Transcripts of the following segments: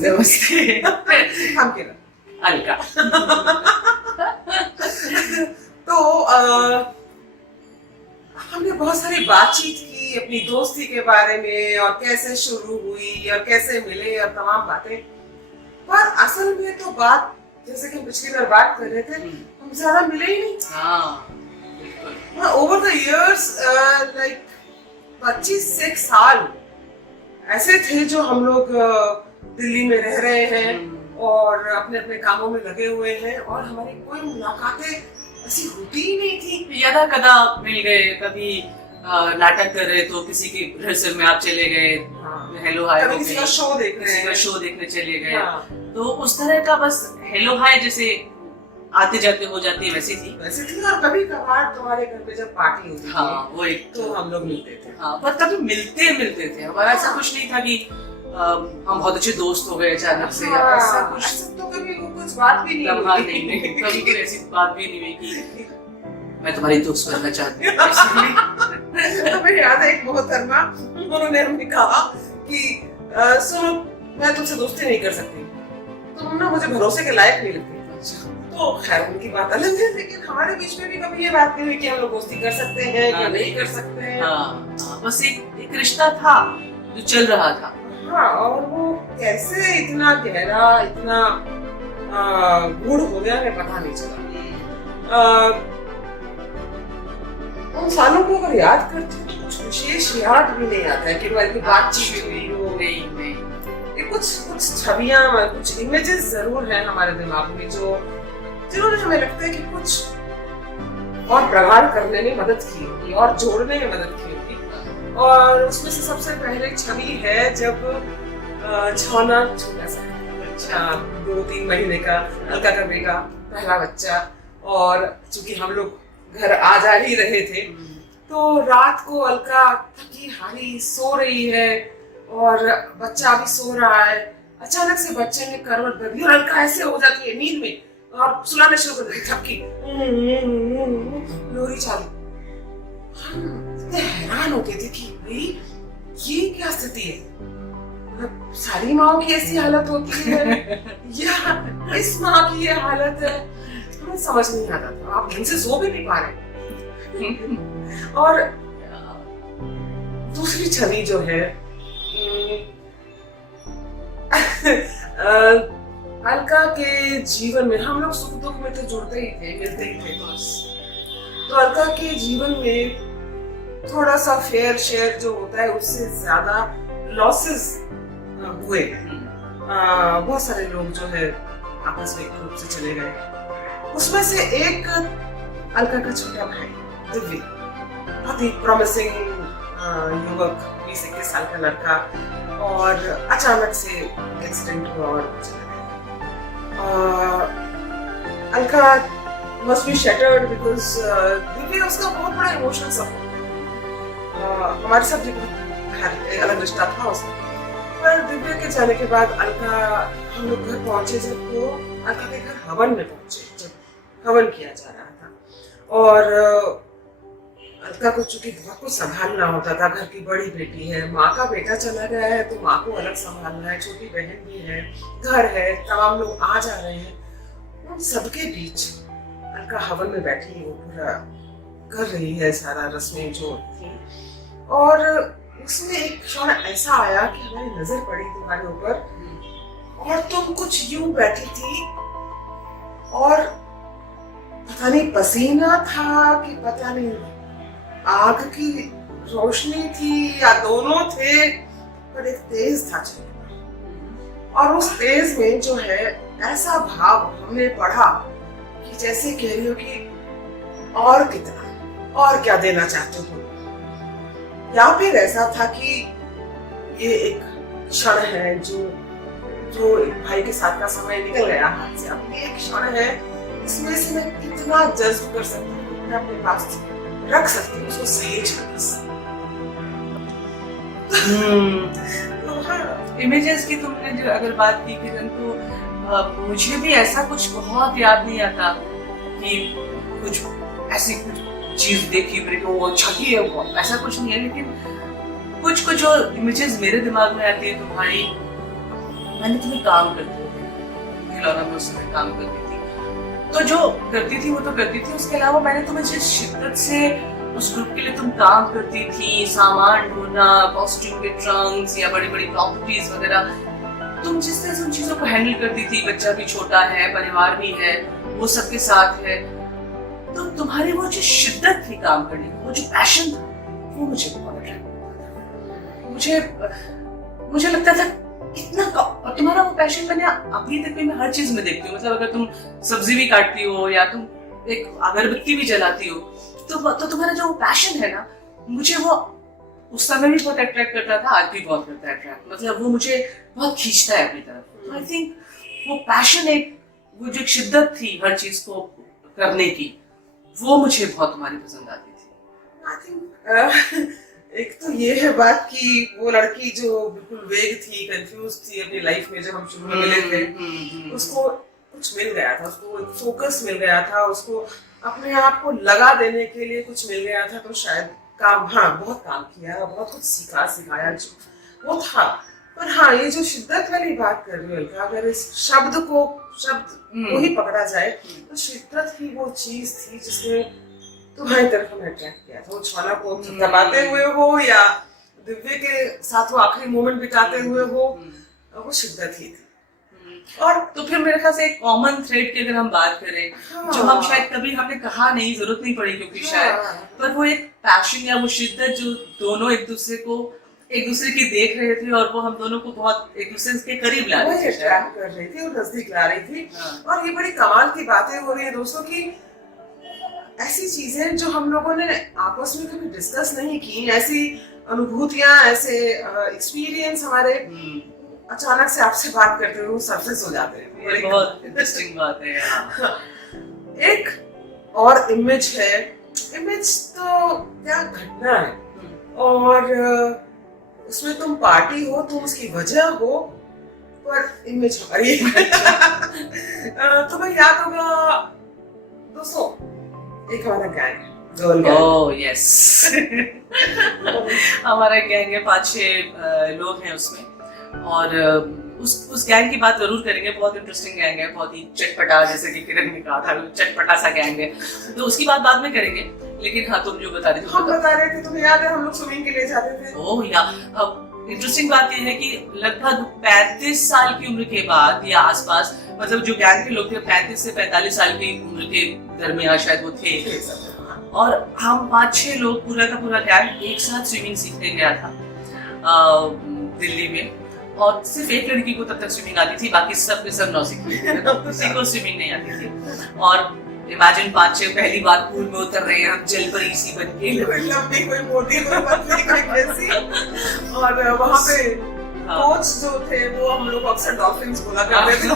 नमस्ते। हम अलका। तो हमने बहुत सारी बातचीत की अपनी दोस्ती के बारे में और कैसे शुरू हुई और कैसे मिले और तमाम बातें, पर असल में तो बात जैसे कि पिछली बार बात कर रहे थे, हम ज्यादा मिले ही नहीं। हाँ, ओवर द इयर्स लाइक 25 साल ऐसे थे जो हम लोग दिल्ली में रह रहे हैं और अपने अपने कामों में लगे हुए हैं और हमारी कोई मुलाकातें ऐसी होती ही नहीं थी। यदा कदा मिल गए, कभी नाटक कर रहे तो किसी की रिहर्सल में आप चले गए, हेलो हाय, कभी किसी का शो देखने चले गए। तो उस तरह का बस हेलो हाय जैसे आते जाते हो जाती है वैसी थी। और कभी कभार तुम्हारे घर पे जब पार्टी होती थी वो एक तो हम लोग मिलते थे। पर कभी मिलते थे, हमारा ऐसा कुछ नहीं था कि हम बहुत अच्छे दोस्त हो गए अचानक से। ऐसा कुछ तो कभी कुछ बात भी नहीं हुई। कभी कोई ऐसी बात भी नहीं हुई कि मैं तुम्हारी दोस्त बनना चाहती हूँ। हमें याद है एक मोहतरमा, उन्होंने हमें कहा कि सुनो, मैं तुमसे दोस्ती नहीं कर सकती, तुम ना मुझे भरोसे के लायक नहीं लगती। तो खैर उनकी बात अलग है, लेकिन हमारे बीच में भी कभी ये बात नहीं हुई कि हम लोग दोस्ती कर सकते हैं या नहीं कर सकते हैं। बस एक रिश्ता था जो चल रहा था। हाँ, और वो कैसे इतना गहरा, इतना गूढ़ हो गया, हमें पता नहीं चला। उन सालों को अगर याद करते तो कुछ विशेष याद भी नहीं आता है कि हमारी बातचीत हुई हो। नहीं, कुछ छवियां, कुछ इमेजेस जरूर हैं हमारे दिमाग में जो जिन्होंने हमें लगता है कि कुछ और प्रगाढ़ करने में मदद की होगी और जोड़ने में मदद की होगी। और उसमें से सबसे पहले छवि है जब छौना छोटा सा 2-3 महीने का अलका का बेटा, पहला बच्चा, और चूंकि हम लोग घर आ जा ही रहे थे तो रात को अलका थकी हारी सो रही है और बच्चा भी सो रहा है। अचानक से बच्चे ने करवट बदली और अलका ऐसे हो जाती है नींद में और सुलाने शुरू कर देती, थकी लोरी चालू। हम इतने हैरान होते थे कि भाई ये क्या स्थिति है, मतलब सारी माओ की ऐसी हालत होती है या इस माँ की ये हालत है, हमें समझ नहीं आता था। आप ढंग से सो भी नहीं पा रहे। और दूसरी छवि जो है अलका के जीवन में, हम लोग सुख दुख में तो जुड़ते ही थे, मिलते ही थे बस। तो अलका के जीवन में थोड़ा सा फेयर शेयर जो होता है उससे ज्यादा लॉसेस हुए। बहुत सारे लोग जो है आपस में एक रूप से चले गए। उसमें से एक अलका का छोटा भाई दिव्य, बहुत ही प्रॉमिसिंग युवक, 20-21 साल का लड़का, और अचानक से एक्सीडेंट हुआ और चला गया। Alka must be shattered because Divya उसका बहुत बड़ा इमोशनल सपोर्ट। हमारे साथ भी बहुत अलग रिश्ता था उसका, पर दिव्य के जाने के बाद अलका, हम लोग घर पहुंचे जब, तो अलका के घर हवन में पहुंचे जब हवन किया जा रहा था। और अलका को चूंकि बहुत कुछ संभालना होता था, घर की बड़ी बेटी है, माँ का बेटा चला गया है तो माँ को अलग संभालना है, छोटी बहन भी है, घर है, तमाम लोग आ जा रहे हैं। उन सबके बीच अलका हवन में बैठी वो पूरा कर रही है सारा रस्में जो थी। और उसमें एक क्षण ऐसा आया कि हमारी नजर पड़ी तुम्हारे ऊपर और तुम कुछ यूं बैठी थी और पता नहीं पसीना था कि पता नहीं आग की रोशनी थी या दोनों थे, पर एक तेज था चलने। और उस तेज में जो है ऐसा भाव हमने पढ़ा कि जैसे कह रही हो कि और कितना, और क्या देना चाहते हो, या फिर ऐसा था कि ये एक क्षण है जो जो भाई के साथ का समय निकल गया हाथ से, अब ये एक क्षण है इसमें से मैं कितना जज्ब कर सकती हूँ, मैं अपने पास रख सकती हूँ उसको सहेज कर बस। तो हाँ, इमेजेस की तुमने जो अगर बात की किरण, तो मुझे भी ऐसा कुछ बहुत याद नहीं आता कि कुछ ऐसी कुछ चीज देखी मेरे को वो अच्छा ही है, वो ऐसा कुछ नहीं है, लेकिन कुछ कुछ जो इमेजेस मेरे दिमाग में आती है तुम्हारी, मैंने तुम्हें काम करते हुए खिलौना में उस समय काम करती थी, तो जो करती थी वो तो करती थी, उसके अलावा मैंने तुम्हें जिस शिद्दत से उस ग्रुप के लिए तुम काम करती थी, सामान ढूंढना, कॉस्ट्यूम के ट्रंक्स या बड़ी बड़ी प्रॉपर्टीज वगैरह, तुम जिस तरह से उन चीजों को हैंडल करती थी, बच्चा भी छोटा है, परिवार भी है, वो सबके साथ है, तो तुम्हारी वो जो शिद्दत थी काम करने की, वो जो पैशन था, वो मुझे बहुत अट्रैक्ट करता था। मुझे लगता था इतना, और तुम्हारा वो पैशन मैंने अभी तक भी मैं हर चीज में देखती हूँ, मतलब अगर तुम सब्जी भी काटती हो या तुम एक अगरबत्ती भी जलाती हो, तो तुम्हारा जो पैशन है ना, मुझे वो उस समय भी बहुत अट्रैक्ट करता था, आज भी बहुत करता है अट्रैक्ट, मतलब वो मुझे बहुत खींचता है अपनी तरफ। आई थिंक वो पैशन, एक वो जो शिद्दत थी हर चीज को करने की, वो मुझे बहुत तुम्हारी पसंद आती थी। आई थिंक एक तो ये है बात कि वो लड़की जो बिल्कुल वेग थी, कंफ्यूज थी अपनी लाइफ में, जब हम शुरू में मिले थे, उसको कुछ मिल गया था, उसको एक फोकस मिल गया था, उसको अपने आप को लगा देने के लिए कुछ मिल गया था, तो शायद काम, हाँ बहुत काम किया, बहुत कुछ सीखा सिखाया जो वो था। पर हाँ, ये जो शिद्दत वाली बात कर रही हो, अगर इस शब्द को ही पकड़ा जाए, तो शिद्दत ही वो चीज थी जिसने तुम्हारी तरफ हमें अट्रैक्ट किया था। वो छाना को दबाते हुए हो या दिव्य के साथ वो आखिरी मोमेंट बिताते हुए हो, वो शिद्दत ही थी। और तो फिर मेरे ख्याल से एक कॉमन थ्रेड की अगर हम बात करें, हाँ, जो हम शायद कभी हमने कहा नहीं, जरूरत नहीं पड़ी क्योंकि शायद, पर वो एक पैशन या वो शिद्दत जो दोनों एक दूसरे की देख रहे थे, और वो हम दोनों को बहुत एक दूसरे के करीब ला रही थी, अट्रैक्ट कर रही थी और नजदीक ला रही थी। और ये बड़ी कमाल की बातें हो रही है दोस्तों की, ऐसी चीजें जो हम लोगों ने आपस में कभी डिस्कस नहीं की, ऐसी अनुभूतियां, ऐसे एक्सपीरियंस हमारे अचानक से आपसे बात करते हुए सरफेस हो जाते हैं। ये बहुत इंटरेस्टिंग बात है। एक और इमेज है, इमेज तो क्या घटना है, और उसमें तुम पार्टी हो, तुम उसकी वजह हो, पर इमेज हमारी तुम्हें याद होगा दोस्तों, एक हमारा गैंग है, गर्ल गैंग। ओह यस, हमारा गैंग है, 5-6 लोग हैं उसमें, और उस गैंग की बात जरूर करेंगे। बहुत इंटरेस्टिंग गैंग है, बहुत ही चटपटा, जैसे कि किरण ने कहा था, चटपटा सा गैंग है, तो उसकी बात बाद में करेंगे। लेकिन हाँ, तुम जो बता रही थी, हम बता रहे थे, तुम्हें याद है हम लोग स्विमिंग के लिए जाते थे। ओह या, इंटरेस्टिंग बात यह है कि लगभग 35 साल की उम्र के बाद या आसपास, मतलब जो गैंग के लोग थे 35 से 45 साल की उम्र के दरमियान शायद वो थे, और हम 5-6 लोग, पूरा का पूरा गैंग एक साथ स्विमिंग सीखने गया था दिल्ली में। और सिर्फ एक लड़की को तब तक स्विमिंग आती थी, बाकी सब के सब नौसिखिए, किसी को स्विमिंग नहीं आती थी। और इमेजिन 5-6 पहली बार पूल में उतर रहे हैं हम, जल परी सी बन के, कोई लंबी, कोई मोटी, कोई पतली, कोई कैसी, और वहाँ पे कोच जो थे वो हम लोग अक्सर डॉल्फिन्स बोला करते थे।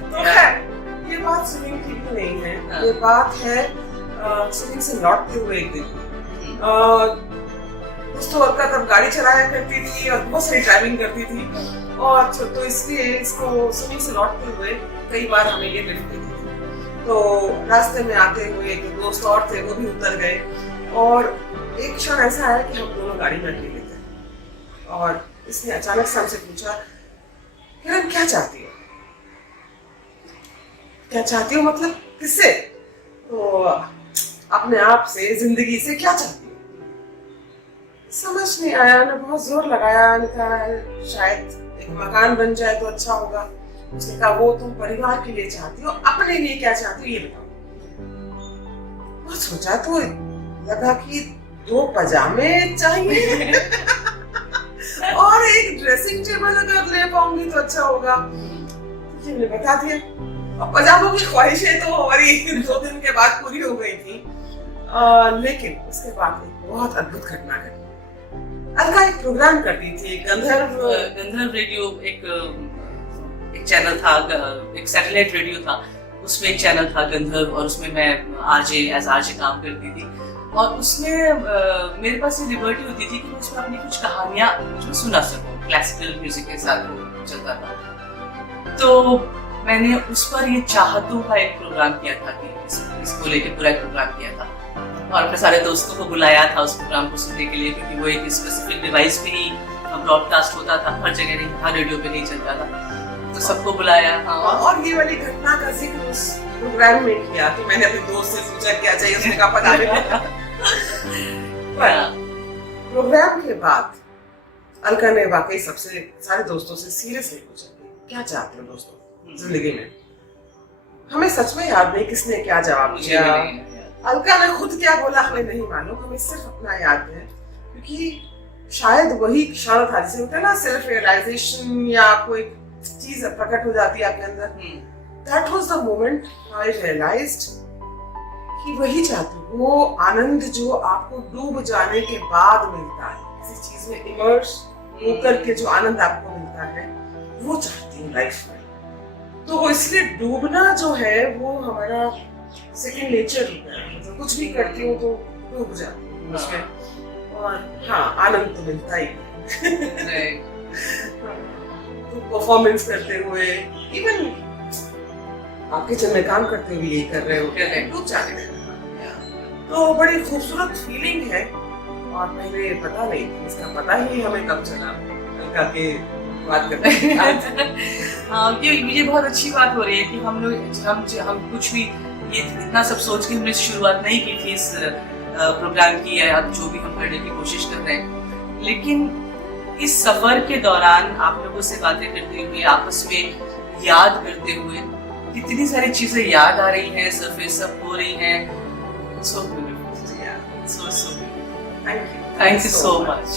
तो खैर, ये बात स्विमिंग की भी नहीं है, ये बात है स्विमिंग से लौटते हुए एक दिन। दोस्तों अलका तब गाड़ी चलाया करती थी और बहुत सारी ड्राइविंग करती थी, और तो इसलिए इसको स्विमिंग से लौटते हुए कई बार हमें ये लिफ्ट देती थी। तो रास्ते में आते हुए एक दोस्त और थे, वो भी उतर गए, और एक क्षण ऐसा आया कि हम दोनों गाड़ी में अकेले थे, और इसने अचानक से हमसे पूछा, किरण क्या चाहती हो? क्या चाहती हो मतलब किससे? तो अपने आप से, जिंदगी से क्या चाहती हो? समझ नहीं आया, मैं बहुत जोर लगाया, कहा शायद एक मकान बन जाए तो अच्छा होगा। उसने कहा वो तुम परिवार के लिए चाहती हो, अपने लिए क्या चाहती हो ये बताओ। बहुत सोचा तो लगा कि 2 पजामे चाहिए और एक ड्रेसिंग टेबल अगर ले पाऊंगी तो अच्छा होगा। ये मैंने बता दिया, और पजामों की ख्वाहिशें तो हमारी 2 दिन के बाद पूरी हो गई थी। लेकिन उसके बाद एक बहुत अद्भुत घटना घटी। अलका एक प्रोग्राम करती थी गंधर्व गंधर्व रेडियो एक चैनल था, एक सैटेलाइट रेडियो था, उसमें एक चैनल था गंधर्व, और उसमें मैं एज आरजे काम करती थी। और उसमें मेरे पास ये लिबर्टी होती थी कि मैं उसमें अपनी कुछ कहानियां सुना सकूं, क्लासिकल म्यूजिक के साथ वो चलता था। तो मैंने उस पर ये चाहतों का एक प्रोग्राम किया था कि इसको लेके पूरा एक प्रोग्राम किया था, और अपने सारे दोस्तों को बुलाया था उस प्रोग्राम को सुनने के लिए, क्योंकि वो एक स्पेसिफिक डिवाइस पे ही ब्रॉडकास्ट होता था, हर जगह नहीं था, रेडियो पे नहीं चलता था, तो सबको बुलाया। हाँ। और ये वाली घटना का जिक्र उस प्रोग्राम में किया कि मैंने अपने दोस्त से पूछा क्या चाहिए, उसने कहा पता नहीं। प्रोग्राम के बाद अलका ने वाकई सबसे सारे दोस्तों से सीरियसली पूछा क्या चाहते हो दोस्तों जिंदगी में। हमें सच में याद नहीं किसने क्या जवाब दिया, अलका ने खुद क्या बोला हमें नहीं मालूम, हमें सिर्फ अपना याद है, क्योंकि शायद वही क्षण था जिसे होता है ना सेल्फ रियलाइजेशन, या कोई चीज प्रकट हो जाती है आपके अंदर। That was the moment I realized कि वही चाहती हूँ, वो आनंद जो आपको डूब जाने के बाद मिलता है, किसी चीज में इमर्स होकर के जो आनंद आपको मिलता है, वो चाहती हूँ लाइफ में। तो इसलिए डूबना जो है वो हमारा सेकंड नेचर होता है, मतलब कुछ भी करती हूँ तो डूब जाती हूँ उसमें, और हाँ आनंद तो मिलता ही है। तो परफॉर्मेंस करते हुए, इवन आप किचन में काम करते हुए यही कर रहे हो, डूब जाने में, तो बड़ी खूबसूरत फीलिंग है। और पहले पता नहीं थी, इसका पता ही हमें कब चला अलका के बात करते हैं। हाँ, ये बहुत अच्छी बात हो रही है कि हम लोग हम कुछ भी ये इतना सब सोच के हमने शुरुआत नहीं की थी इस प्रोग्राम की, या जो भी हम करने की कोशिश कर रहे हैं, लेकिन इस सफर के दौरान आप लोगों से बातें करते हुए, आपस में याद करते हुए, कितनी सारी चीजें याद आ रही हैं, सरफेस अप हो रही हैं। So beautiful. Yeah. So beautiful. Thank you. Thank you so much.